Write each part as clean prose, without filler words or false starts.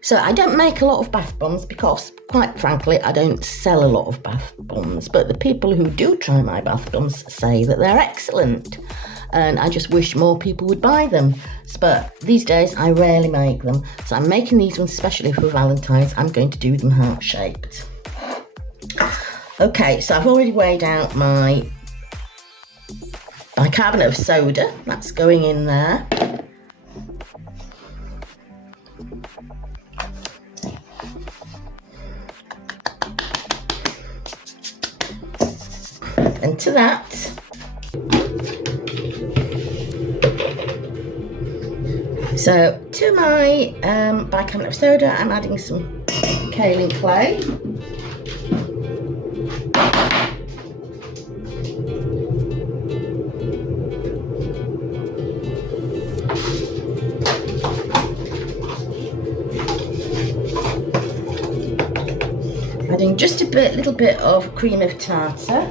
So I don't make a lot of bath bombs because, quite frankly, I don't sell a lot of bath bombs. But the people who do try my bath bombs say that they're excellent. And I just wish more people would buy them. But these days, I rarely make them. So I'm making these ones specially for Valentine's. I'm going to do them heart-shaped. Okay, so I've already weighed out my bicarbonate of soda. That's going in there. And to that, so to my bicarbonate of soda, I'm adding some kaolin clay. Adding just a little bit of cream of tartar.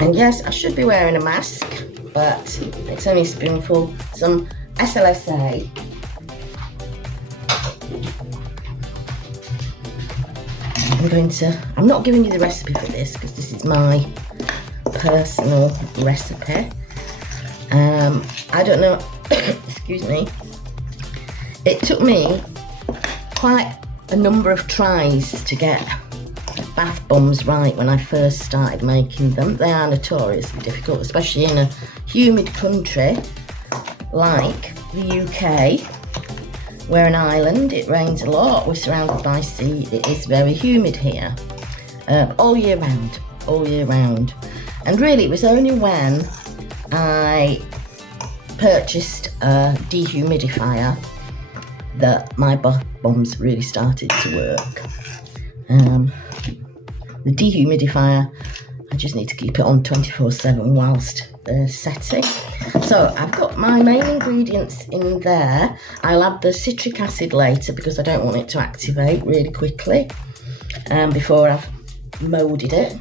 And yes, I should be wearing a mask, but it's only a spoonful. Some SLSA. I'm not giving you the recipe for this because this is my personal recipe. I don't know, excuse me. It took me quite a number of tries to get bath bombs right when I first started making them. They are notoriously difficult, especially in a humid country like the UK. We're an island, it rains a lot, we're surrounded by sea, it is very humid here, all year round. And really it was only when I purchased a dehumidifier that my bath bombs really started to work. The dehumidifier, I just need to keep it on 24/7 whilst they're setting. So I've got my main ingredients in there. I'll add the citric acid later because I don't want it to activate really quickly before I've moulded it.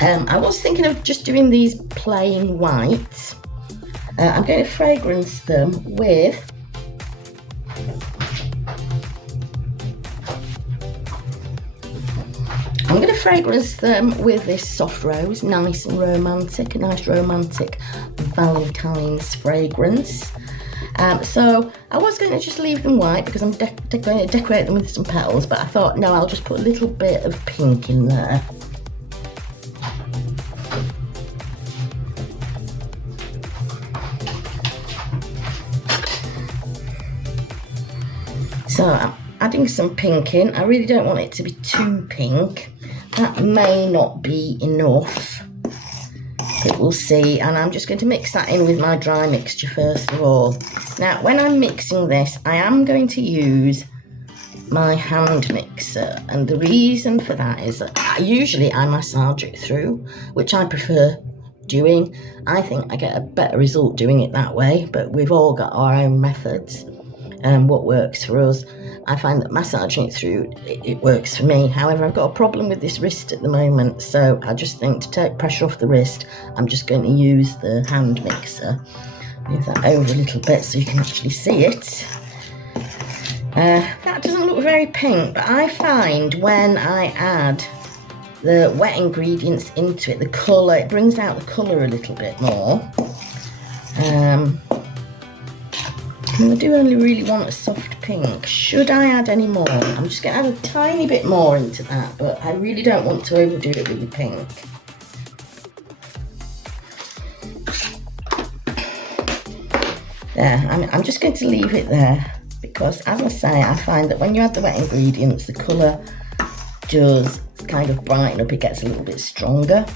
I was thinking of just doing these plain white. I'm going to fragrance them with this soft rose, nice and romantic, a nice romantic Valentine's fragrance. So I was going to just leave them white because I'm going to decorate them with some petals, but I thought, no, I'll just put a little bit of pink in there. So I'm adding some pink in. I really don't want it to be too pink. That may not be enough, but we'll see. And I'm just going to mix that in with my dry mixture first of all. Now, when I'm mixing this, I am going to use my hand mixer. And the reason for that is that usually I massage it through, which I prefer doing. I think I get a better result doing it that way, but we've all got our own methods and what works for us. I find that massaging it through, it works for me. However, I've got a problem with this wrist at the moment, so I just think to take pressure off the wrist, I'm just going to use the hand mixer. Move that over a little bit so you can actually see it. That doesn't look very pink, but I find when I add the wet ingredients into it, the colour, it brings out the colour a little bit more. And I do only really want a soft pink. Should I add any more? I'm just going to add a tiny bit more into that, but I really don't want to overdo it with the pink. There, I'm just going to leave it there because, as I say, I find that when you add the wet ingredients, the colour does kind of brighten up, it gets a little bit stronger.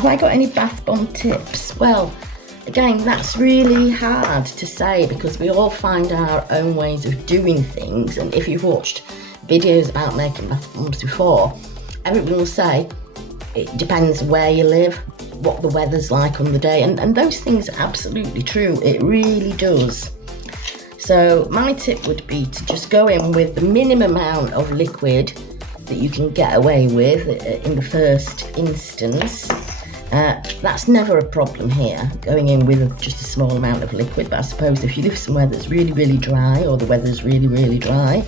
Have I got any bath bomb tips? Well, again, that's really hard to say because we all find our own ways of doing things, and if you've watched videos about making bath bombs before, everyone will say it depends where you live, what the weather's like on the day, and those things are absolutely true. It really does. So my tip would be to just go in with the minimum amount of liquid that you can get away with in the first instance. That's never a problem here, going in with just a small amount of liquid, but I suppose if you live somewhere that's really, really dry, or the weather's really, really dry,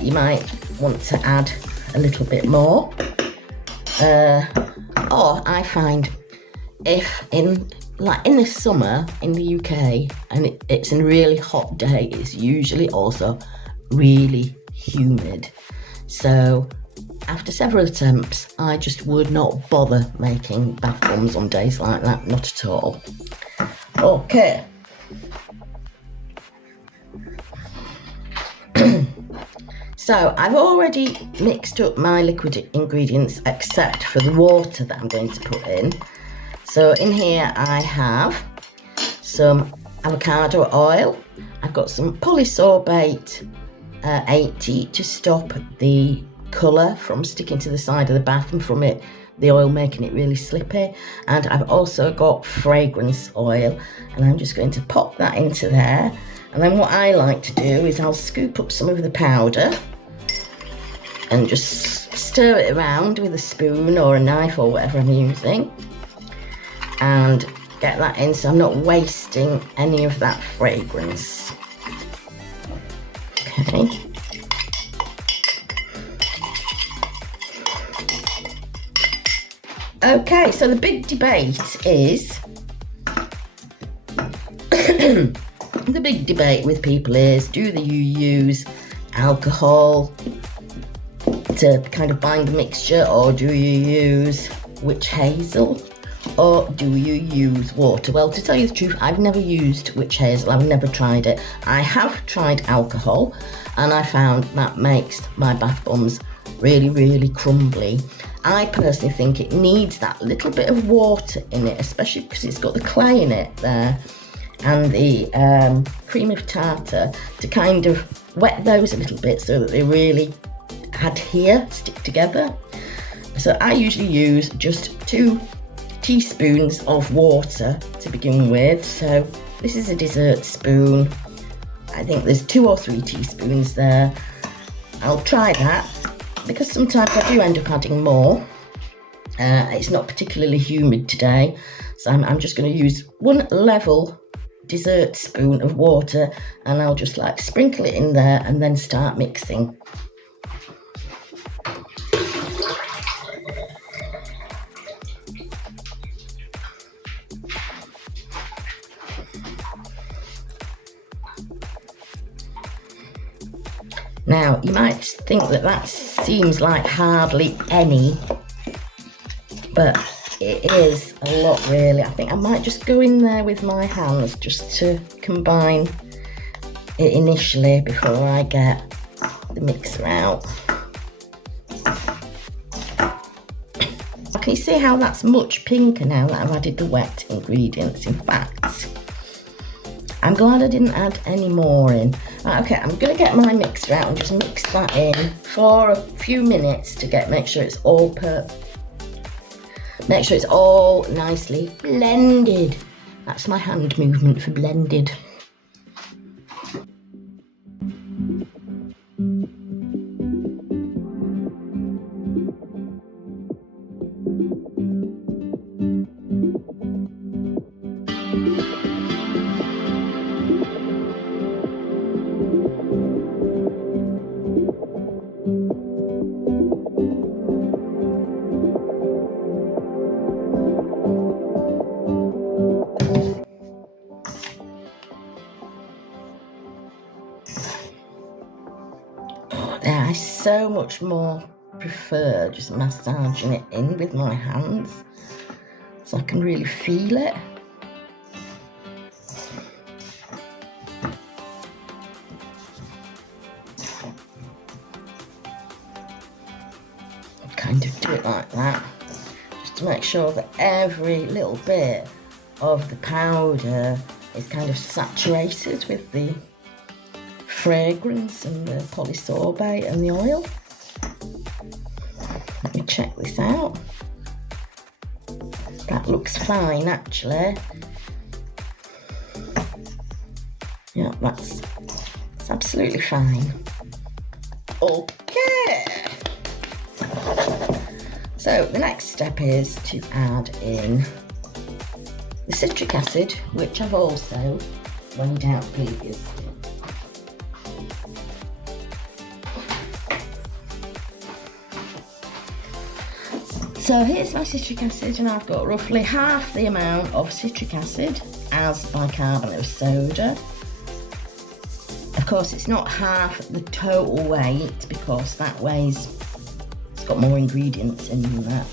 you might want to add a little bit more. Or I find if in the summer in the UK and it's a really hot day, it's usually also really humid. So after several attempts, I just would not bother making bath bombs on days like that, not at all. Okay. So I've already mixed up my liquid ingredients except for the water that I'm going to put in. So in here I have some avocado oil. I've got some Polysorbate 80 to stop the colour from sticking to the side of the bath and from the oil making it really slippy. And I've also got fragrance oil, and I'm just going to pop that into there. And then what I like to do is I'll scoop up some of the powder and just stir it around with a spoon or a knife or whatever I'm using, and get that in so I'm not wasting any of that fragrance. Okay. Okay, so the big debate is the big debate with people is, do you use alcohol to kind of bind the mixture, or do you use witch hazel, or do you use water? Well, to tell you the truth, I've never used witch hazel. I've never tried it. I have tried alcohol, and I found that makes my bath bombs really, really crumbly. I personally think it needs that little bit of water in it, especially because it's got the clay in it there and the cream of tartar, to kind of wet those a little bit so that they really stick together. So I usually use just 2 teaspoons of water to begin with. So this is a dessert spoon. I think there's 2 or 3 teaspoons there. I'll try that because sometimes I do end up adding more. It's not particularly humid today, so I'm just going to use 1 level dessert spoon of water, and I'll just like sprinkle it in there and then start mixing. Now, you might think that seems like hardly any, but it is a lot really. I think I might just go in there with my hands just to combine it initially before I get the mixer out. Can you see how that's much pinker now that I've added the wet ingredients? In fact, I'm glad I didn't add any more in. Okay, I'm going to get my mixer out and just mix that in for a few minutes to make sure it's all nicely blended. That's my hand movement for blended. I so much more prefer just massaging it in with my hands so I can really feel it. Kind of do it like that, just to make sure that every little bit of the powder is kind of saturated with the fragrance and the polysorbate and the oil. Let me check this out. That looks fine, actually. Yeah, that's absolutely fine. Okay. So the next step is to add in the citric acid, which I've also weighed out previously. So here's my citric acid, and I've got roughly half the amount of citric acid as bicarbonate of soda. Of course, it's not half the total weight because that weighs, it's got more ingredients in than that.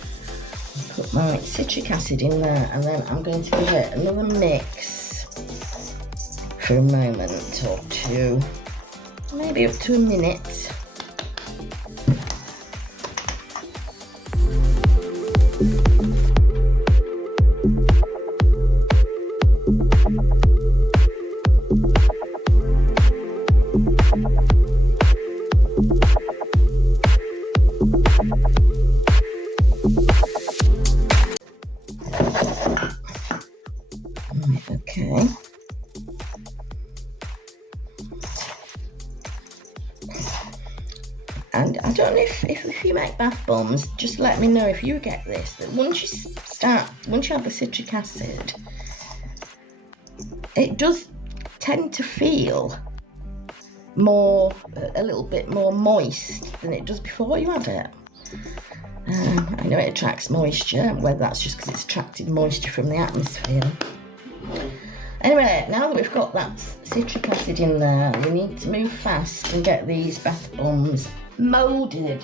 I'll put my citric acid in there, and then I'm going to give it another mix for a moment or two, maybe up to a minute. Okay. And I don't know if you make bath bombs, just let me know if you get this, that once you have the citric acid, it does tend to feel a little bit more moist than it does before you add it. I know it attracts moisture, whether that's just because it's attracted moisture from the atmosphere. Anyway, now that we've got that citric acid in there, we need to move fast and get these bath bombs moulded.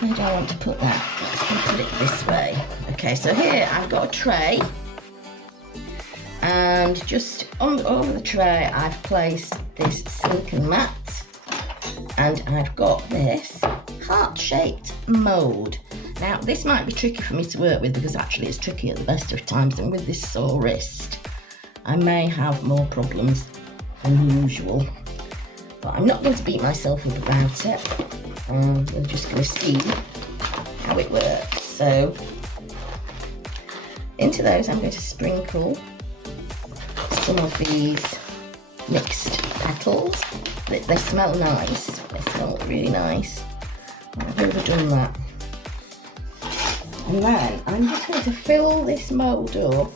Where do I want to put that? Let's put it this way. Okay, so here I've got a tray, and just over the tray I've placed this silicone mat, and I've got this heart-shaped mould. Now this might be tricky for me to work with because actually it's tricky at the best of times, and with this sore wrist I may have more problems than usual, but I'm not going to beat myself up about it. We're just going to see how it works. So into those I'm going to sprinkle some of these mixed petals. They smell nice, they smell really nice. I've overdone that. And then I'm just going to fill this mould up,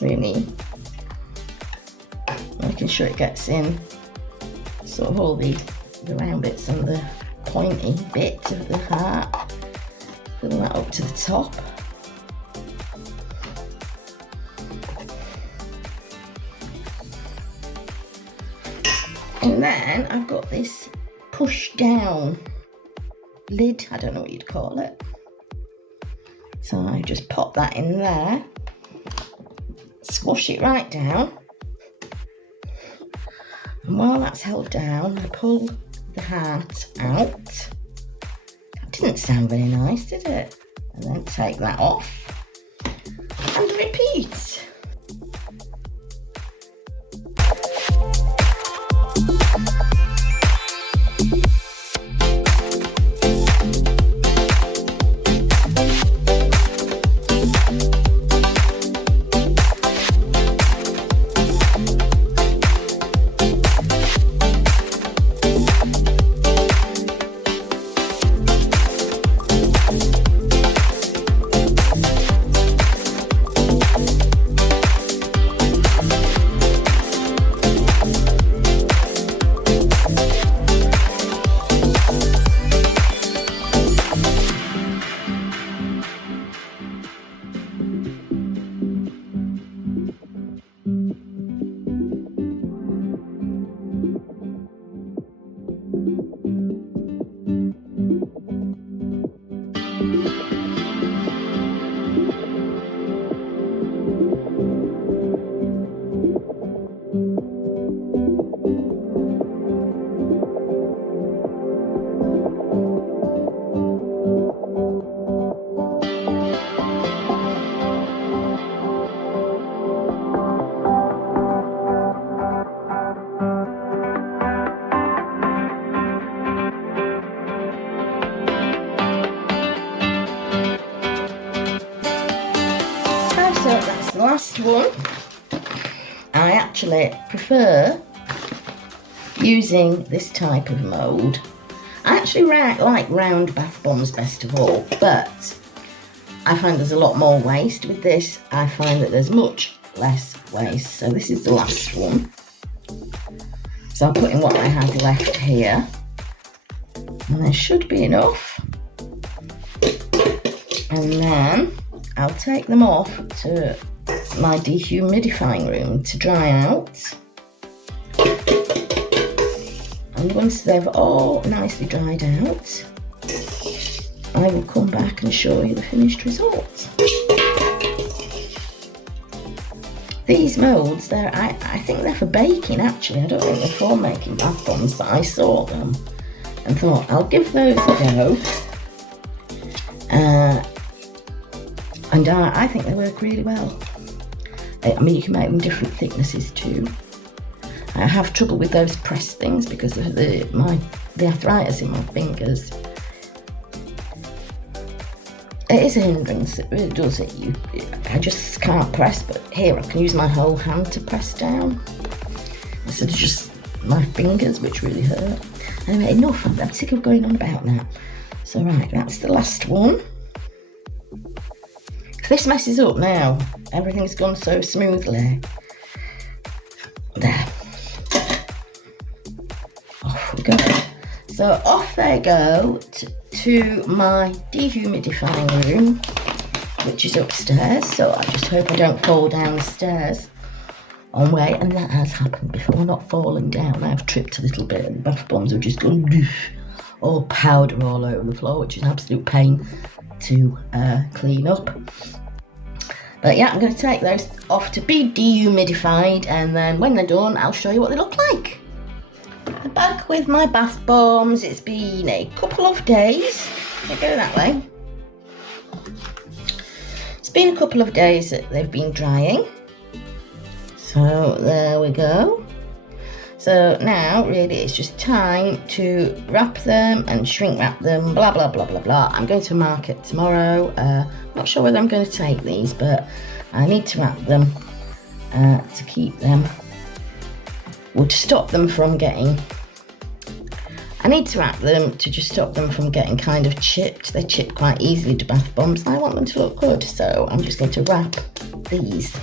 really making sure it gets in sort of all the round bits and the pointy bits of the heart. Fill that up to the top. And then I've got this push down lid, I don't know what you'd call it. So I just pop that in there, squash it right down. And while that's held down, I pull the heart out. That didn't sound very nice, did it? And then take that off and repeat. last one. I actually prefer using this type of mould. I actually like round bath bombs best of all, but I find there's a lot more waste with this. I find that there's much less waste. So this is the last one. So I'll put in what I have left here. And there should be enough. And then I'll take them off to my dehumidifying room to dry out. And once they've all nicely dried out, I will come back and show you the finished result. These moulds, I think they're for baking actually. I don't think they're for making bath bombs, but I saw them and thought I'll give those a go. And I think they work really well. I mean, you can make them different thicknesses too. I have trouble with those pressed things because of the arthritis in my fingers. It is a hindrance, it really does it. I just can't press, but here I can use my whole hand to press down instead of just my fingers, which really hurt. Anyway, enough, I'm sick of going on about that. So right, that's the last one. If this messes up now, everything's gone so smoothly. There. Off we go. So off they go to my dehumidifying room, which is upstairs. So I just hope I don't fall down the stairs on way. And that has happened before, not falling down. I've tripped a little bit and the bath bombs have just gone all powder all over the floor, which is an absolute pain to clean up. But yeah, I'm going to take those off to be dehumidified, and then when they're done, I'll show you what they look like. I'm back with my bath bombs. It's been a couple of days. Let me go that way. It's been a couple of days that they've been drying. So there we go. So now really it's just time to wrap them and shrink wrap them, blah blah blah blah blah. I'm going to market tomorrow. Not sure whether I'm going to take these, but I need to wrap them to keep them, or to stop them from getting, I need to wrap them to just stop them from getting kind of chipped. They chip quite easily to bath bombs and I want them to look good, so I'm just going to wrap these.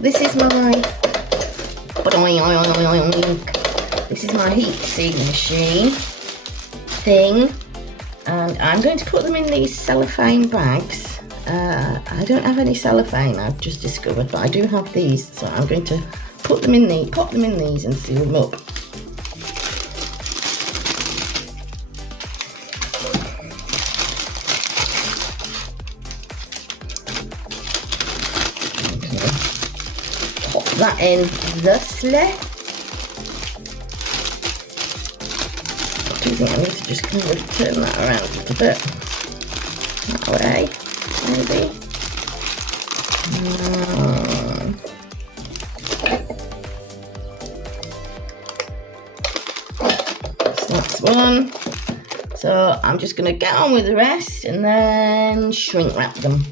This is my heat sealing machine thing, and I'm going to put them in these cellophane bags. I don't have any cellophane, I've just discovered, but I do have these, so I'm going to pop them in these and seal them up. That in thusly. I do think I need to just kind of turn that around a little bit. That way, maybe. So that's one. So I'm just going to get on with the rest and then shrink wrap them.